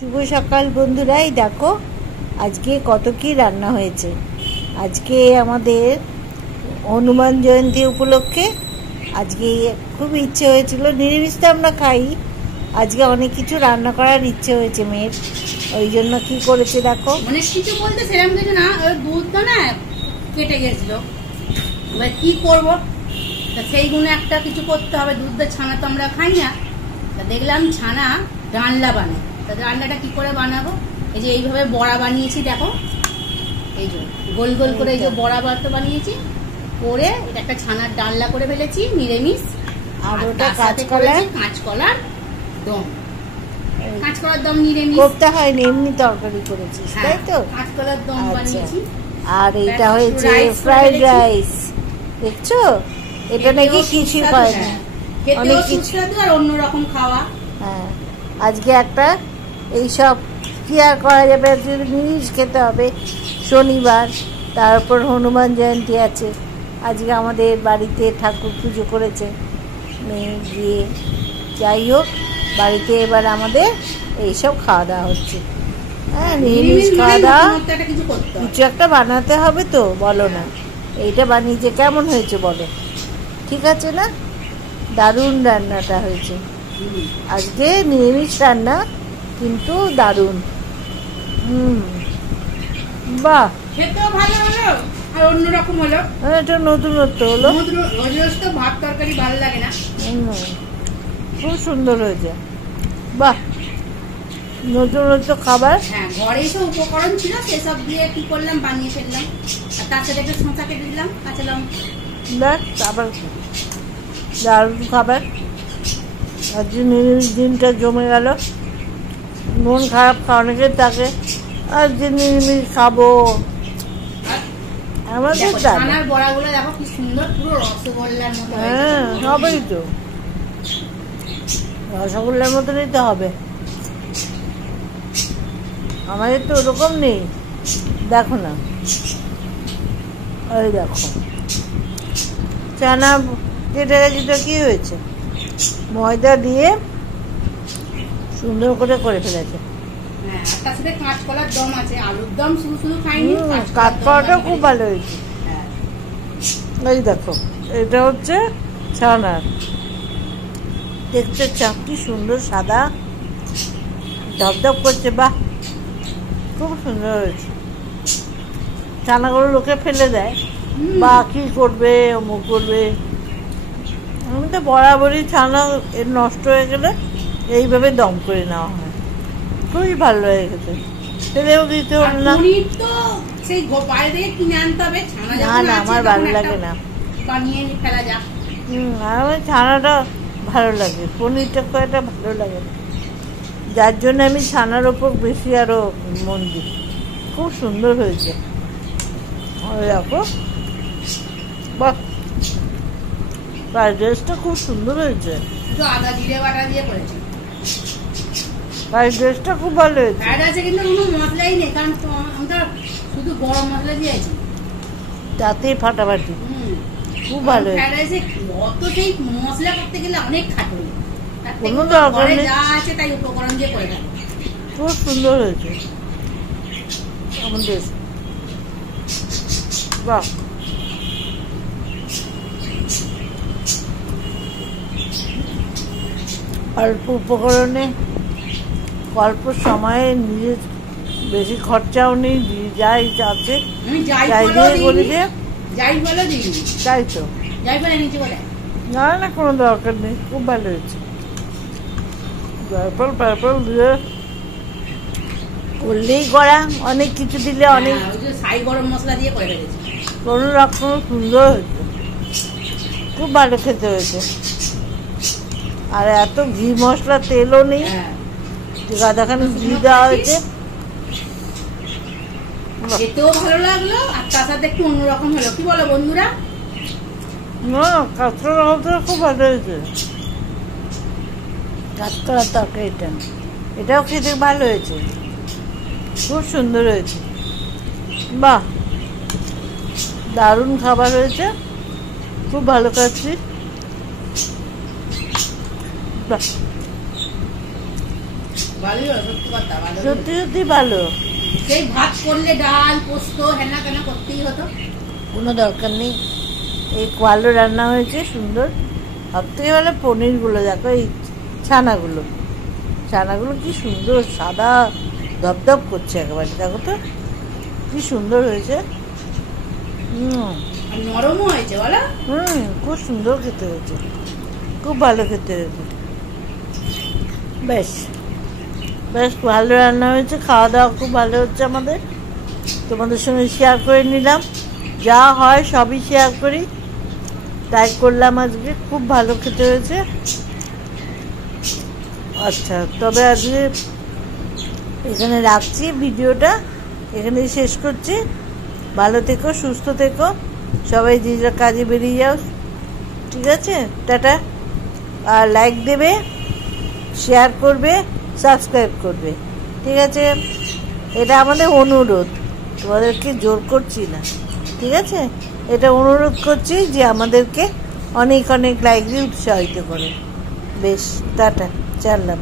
শুভ সকাল বন্ধুরা, এই দেখো আজকে কত কি রান্না হয়েছে। আজকে আমাদের হনুমান জয়ন্তী উপলক্ষে আজকে খুব ইচ্ছে হয়েছিল, নিরামিষ তো আমরা খাই, আজকে অনেক কিছু রান্না করার ইচ্ছে হয়েছে মেয়ের, ওই জন্য কি করেছে দেখো। অনেক কিছু বলতে সেরকম কিছু না, দুধটা না কেটে গেছিল, এবার কি করবো সেই গুণে একটা কিছু করতে হবে। দুধের ছানা তো আমরা খাই না, তা দেখলাম ছানা ডালনা বানাই। তা ডালনাটা কি করে বানাবো, এই যে এইভাবে বড়া বানিয়েছি, দেখো এই যে গোল গোল করে এই যে বড়া বাড়তে বানিয়েছি, করে এটা একটা ছানার ডালনা করে ফেলেছি নিরামিষ। আর ওটা কাঁচকলার দম, কাঁচকলার দম নিরামিষ করতে হয়নি, এমনি তরকারি করেছিস তাই তো? কাঁচকলার দম বানিয়েছি। আর এটা হয়েছে ফ্রাইড রাইস, দেখছো এটা নাকি কিছুই পায় না, অনেক কিছু আর অন্যরকম খাওয়া। হ্যাঁ, আজকে একটা এইসব কি আর করা যাবে, নিরামিষ খেতে হবে, শনিবার, তারপর হনুমান জয়ন্তী আছে। আজকে আমাদের বাড়িতে ঠাকুর পুজো করেছে মেয়ে গিয়ে, যাই হোক বাড়িতে এবার আমাদের এইসব খাওয়া দাওয়া হচ্ছে। হ্যাঁ, নিরামিষ খাওয়া দাওয়া, কিছু একটা বানাতে হবে তো, বলো না এইটা বানিয়েছে কেমন হয়েছে বলো, ঠিক আছে না? দারুণ রান্নাটা হয়েছে আজকে, নিরামিষ রান্না কিন্তু দারুণ। বাহ, খেতেও ভালো হলো আর অন্যরকম হলো, এটা নতুনত্ব হলো, রোজ তো ভাত তরকারি ভালো লাগে না, খুব সুন্দর হয়েছে। বাহ, নতুনত্ব খাবার। হ্যাঁ, ঘরে সব উপকরণ ছিল সেসব দিয়ে কি করলাম বানিয়ে ফেললাম, আর তার সাথে একটু শসা কেটে দিলাম, কাঁচা লঙ্কা, দেখ আবার দারুণ খাবার। আজকে নিরামিষ দিনটা জমে গেল, মন খারাপ অনেকের থাকে, আজকে নিরামিষ খাবো, আমাদের ছানার বড়াগুলো দেখো কি সুন্দর, পুরো রসগোল্লার মতো। হ্যাঁ, হবেই তো, রসগোল্লার মতনই তো হবে, আমাদের তো ওরকম নেই। দেখো না, ওই দেখো চানা কেটে গেছে, তো কি হয়েছে, ময়দা দিয়ে সুন্দর করে করে ফেলেছে। তার সাথে কাঁচকলার দম আছে, আলুর দম শুধু শুধু খাইনি, কাঁচকলাটা খুব ভালো হয়েছে। এই দেখো এটা হচ্ছে ছানার, দেখতে চাপটি সুন্দর সাদা ধপধপ করছে, বাহ খুব সুন্দর হয়েছে। ছানাগুলো লোকে ফেলে দেয় বা কি করবে অমুক করবে, আমি তো বরাবরই ছানা নষ্ট হয়ে গেলে এইভাবে দম করে নেওয়া হয়, খুবই ভালো হয়ে গেছে, ফেলেও দিতে হলো না। না, আমার ভালো লাগে না, আমার ছানাটা ভালো লাগে, পনিরটা কয়টা ভালো লাগে না, যার জন্য আমি ছানার ওপর বেশি আরো মন দিই। খুব সুন্দর হয়েছে, দেখো বাহ, ফ্রাইড রাইসটা খুব সুন্দর হয়েছে, ফ্রাইড রাইসটা খুব ভালো হয়েছে। কিন্তু কোনো মশলাই নেই, কারণ শুধু গরম মশলা দিয়েছি, তাতেই ফাটাফাটি, খুব ভালো হয়েছে। অত সেই মশলা করতে গেলে অনেক খাটুনি, কোনো দরকার নেই, যা আছে তাই উপকরণ দিয়ে করে দেবো, খুব সুন্দর হয়েছে আমাদের, বাহ অল্প উপকরণে অল্প সময়ে নিজের বেশি খরচাও নেই, যাই আছে যাই দিয়ে বলি যে তাই তো, না না কোনো দরকার নেই, খুব ভালো হয়েছে। জয়ফল দিয়ে করলেই করা, অনেক কিছু দিলে অনেক গরম মশলা দিয়ে করে ফেলেছি, কোনো রকম সুন্দর হয়েছে, খুব ভালো খেতে হয়েছে। আর এত ঘি মশলা তেলও নেই, গাদাখানি ঘি দেওয়া হয়েছে, খেতেও ভালো লাগলো, আর তার সাথে একটু অন্যরকম হলো, কি বলো বন্ধুরা? না, কাঁচকলা খুব ভালো হয়েছে, কাঁচকলার তরকারিটা এটাও খেতে ভালো হয়েছে, খুব সুন্দর হয়েছে, বাহ দারুণ খাবার হয়েছে, খুব ভালো খাচ্ছি, বাহ ভালোই হয়, সত্যি কথা ভালো। সত্যি সত্যি ভালো। সেই ভাত করলে ডাল পোস্ত হেনা কেনা করতেই হতো, কোনো দরকার নেই। এই ভালো রান্না হয়েছে সুন্দর। সব থেকে ভালো পনিরগুলো দেখো, এই ছানাগুলো কি সুন্দর সাদা দপদপ করছে একেবারে, দেখো তো কি সুন্দর হয়েছে। আর নরমও হয়েছে বলো। খুব সুন্দর খেতে হয়েছে, খুব ভালো খেতে হয়েছে। বেশ বেশ ভালো রান্না হয়েছে, খাওয়া দাওয়া খুব ভালো হচ্ছে আমাদের। তোমাদের সঙ্গে শেয়ার করে নিলাম, যা হয় সবই শেয়ার করি, তাই করলাম আজকে। খুব ভালো খেতে হয়েছে। আচ্ছা, তবে আজকে এখানে রাখছি, ভিডিওটা এখানে শেষ করছি। ভালো থেকো, সুস্থ থেকো, সবাই যে যা কাজে বেরিয়ে যাও, ঠিক আছে? টাটা। আর লাইক দেবে, শেয়ার করবে, সাবস্ক্রাইব করবে, ঠিক আছে? এটা আমাদের অনুরোধ, তোমাদেরকে জোর করছি না, ঠিক আছে? এটা অনুরোধ করছি যে আমাদেরকে অনেক অনেক লাইক দিয়ে উৎসাহিত করে। বেশ, টাটা, চাললাম।